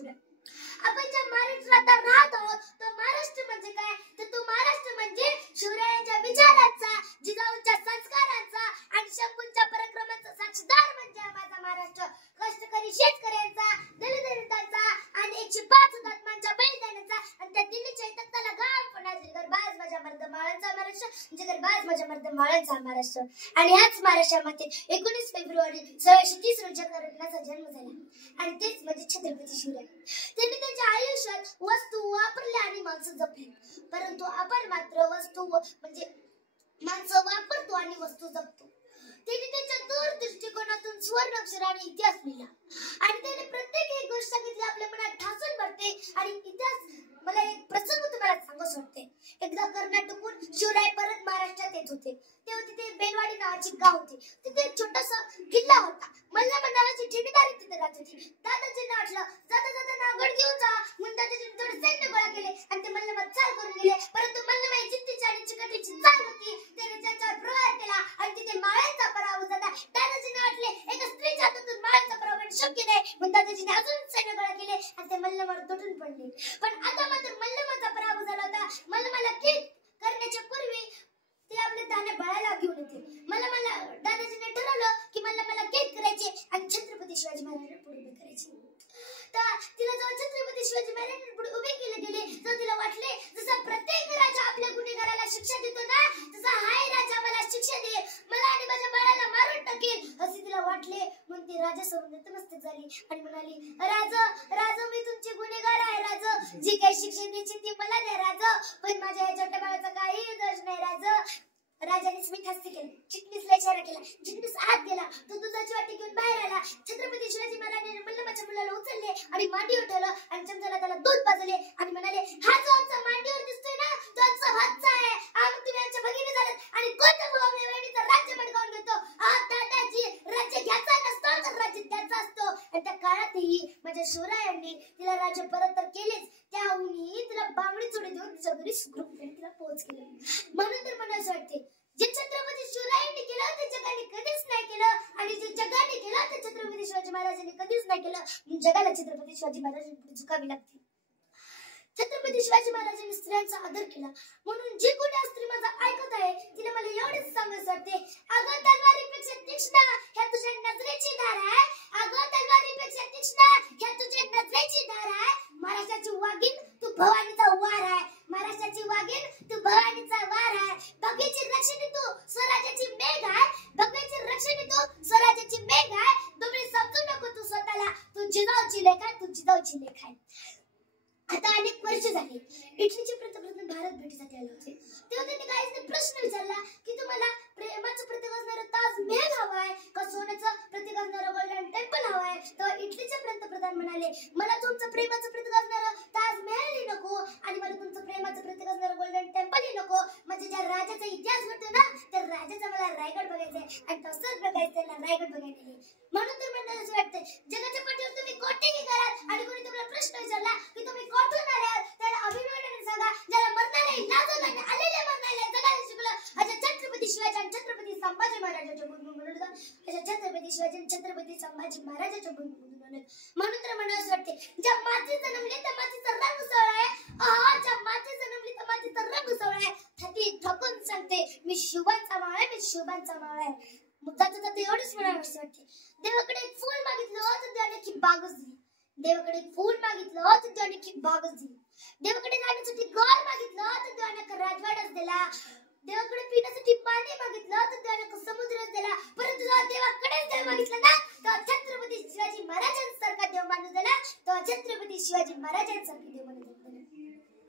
शिवराय. आपण ज्या महाराष्ट्रात राहत आहोत तो महाराष्ट्र म्हणजे काय, तर तो महाराष्ट्र म्हणजे शिवरायांच्या विचारांचा, जिजाऊंच्या संस्कारांचा आणि शंभूंच्या पराक्रमाचा साक्षीदार म्हणजे माझा महाराष्ट्र. कष्टकरी शेतकऱ्यांचा, दलितांचा आणि 105 हुतात्म्यांच्या बलिदानाचा आणि त्या दिल्लीच्या तख्ताला घाम फोडणारा जिगरबाज माझ्या मर्दमाळांचा महाराष्ट्र, जिगरबाज माझ्या मर्दमाळांचा महाराष्ट्र. आणि ह्याच महाराष्ट्रामध्ये 19 फेब्रुवारी 1630 रोजी कर्नाचा जन्म झाला आणि तेच म्हणजे छत्रपती शिवराय. त्यांनी त्यांच्या आयुष्यात वस्तू वापरल्या आणि माणसं जपली, परंतु आपण मात्र वस्तू म्हणजे माणसं वापरतो आणि वस्तू जपतो. त्यांनी त्यांच्या दूर दृष्टिकोनातून सुवर्ण अक्षराने इतिहास लिहिला आणि त्याने प्रत्येक एक गोष्ट सांगितली आपल्या मनात ठासून भरते. आणि इतिहास मला एक प्रसंग तुम्हाला सांगूच वाटते. एकदा कर्नाटकहून शिवराय परत महाराष्ट्रात येत होते, तेव्हा तिथे बेलवाडी नावाची गाव होते. तिथे एक छोटासा किल्ला होता. मल्लम नावाची ठेकेदारी तिथे राहत होती. दादाजींना वाटलं जाता जाता नागड घेऊन जा म्हणून दादाजींनी थोडे सैन्य गोळा केले आणि ते मल्लमात चाल करून गेले. परंतु मल्लमाई जिद्दीची आणि चिकाटीची चाल होती. त्याने त्यांच्यावर प्रहार केला आणि तिथे माळ्यांचा पराभव झाला. दादाजींना वाटले एका स्त्रीच्या हातातून माळ्यांचा पराभव होणे शक्य नाही म्हणून दादाजींनी अजून सैन्य गोळा केले आणि ते मल्लमावर तुटून पडले. पण आता मात्र मल्लमाचा पराभव झाला होता. मल्लमाला खेळ करण्याच्या पूर्वी ते आपले दाणे बाळाला घेऊन येते. मला दादाजीने ठरवलं की मला कैद करायचे आणि छत्रपती शिवाजी महाराजांना पुढे उभे करायचे. तर तिला जेव्हा छत्रपती शिवाजी महाराजांना पुढे उभे केले गेले तर तिला वाटले जसा प्रत्येक राजा आपल्या गुन्हेगाराला शिक्षा देतो ना, तसा हाय राजा मला शिक्षा दे, मला आणि माझ्या बाळाला मारून टाकेल असे तिला वाटले. म्हणून ती राजासमोर नतमस्तक झाली आणि म्हणाली, राजा मी तुमचे गुन्हेगार आहे राजा, जी काही शिक्षा द्यायची ती मला द्या राजा, पण माझ्या या छोट्या बाळाचा काही दोष नाही राजा. राजाने स्मित हास्य केले, चिटणीसला इशारा केला. चिटणीस आत गेला. तो दुधाची वाटी घेऊन बाहेर आला. छत्रपती शिवाजी महाराजांनी मल्लमाच्या मुलाला उचलले आणि मांडीवर ठेवलं आणि चमचाला त्याला दूध पाजले आणि म्हणाले, हा जो आमचा मांडीवर दिसतोय ना तो आमचा भाचा आहे. आम्ही तुम्ही आमच्या भगिनी झालात आणि कोणत्या भाऊ आपल्या बहिणीचं राज्य बळकावून घेतो. दादाजी राज्य घ्यायचा नसतो तर राज्य द्यायचा असतो. आणि त्या काळातही माझ्या शिवरायांनी तिला राज्य परत तर केलेच, त्याहूनही तिला बांगडी चोडी देऊन तिच्या घरी सुखरूपपणे तिला पोहोच केलं. म्हणून तर मला असं वाटते जे छत्रपती शिवरायांनी केलं ते जगाने कधीच नाही केलं आणि जे जगाने केलं ते छत्रपती शिवाजी महाराजांनी कधीच नाही केलं. जगाला छत्रपती शिवाजी महाराजांनी झुकावी लागते. छत्रपती शिवाजी महाराजांनी स्त्रियांचा आदर केला. म्हणून जे कोणी स्त्री माझा ऐकत आहे तिला मला एवढेच सांगायचं वाटते, अगं तलवारीपेक्षा तीक्ष्ण ह्या तुझ्या नजरेची धार आहे. अगं तलवारीपेक्षा तीक्ष्ण ह्या तुझ्या नजरेची धार आहे. महाराष्ट्राची वाघीण तू भवानीचा वार आहे. महाराष्ट्राची वाघीण तू भवानीचा वार आहे. भगवीची रक्षणी तू स्वराज्याची मेघ आहे. भगवीची रक्षणी तू स्वराज्याची मेघ आहे. तुम्ही समजू नको तू स्वतःला, तू जिजाऊची लेख आहे, तू जिजाऊची लेख आहे. आता अनेक वर्ष झाली. इटलीचे पंतप्रधान भारत भेटीसाठी आले होते. तेव्हा त्यांनी काही प्रश्न विचारला की तुम्हाला प्रेमाचं प्रतीक असणारं ताजमहल हवाय का सोन्याचं प्रतीक असणारं गोल्डन टेम्पल हवाय. तेव्हा इटलीचे पंतप्रधान म्हणाले, मला तुमचं प्रेमाचं प्रतीक असणारं ताजमहलही नको आणि मला तुमचं प्रेमाचं प्रतीक असणारं गोल्डन टेम्पलही नको. म्हणजे ज्या राजाचा इतिहास घडतो ना त्या राजाचा मला रायगड बघायचंय आणि तसंच बघायचं त्याला रायगड बघायला. म्हणून तर मला असं वाटतंय जगाच्या पाठीवर तुम्ही कोठेही कराल आणि कोणी तुम्हाला प्रश्न विचारला की तुम्ही कोठून आल्यात त्याला अभिमानाने सांगा, ज्याला मरणारे लाजवलं आणि आलेले मरणारे जगाला शिकलं अशा छत्रपती शिवाजी आणि छत्रपती संभाजी महाराजांच्या भूमीमधून अशा छत्रपती शिवाजी आणि छत्रपती संभाजी महाराजांच्या भूमीमधून. म्हणून तर मला असं वाटते ज्या माती जन्मली त्या मातीचा रंग उसळला आहे. ज्या माती जन्मली त्या मातीचा रंग उसळला आहे. छाती ठोकून सांगते मी शिवांचा माळ आहे, मी शिवांचा माळ आहे. जाता जाता एवढंच म्हणावं असं वाटते, देवाकडे एक फूल मागितलं तर त्याने की बागच दिली. देवाकडे एक फूल मागितलं तर त्याने की बागच दिली. देवाकडे राहण्यासाठी घर मागितलं तर त्याने राजवाडाच दिला. देवाकडे पिण्यासाठी पाणी मागितलं तर त्याने समुद्रच दिला. परंतु देवाकडे देव मागितलं ना तर छत्रपती शिवाजी महाराजांसारखा देव माणूस दिला. तर छत्रपती शिवाजी महाराजांसारखा देव माणूस दिला.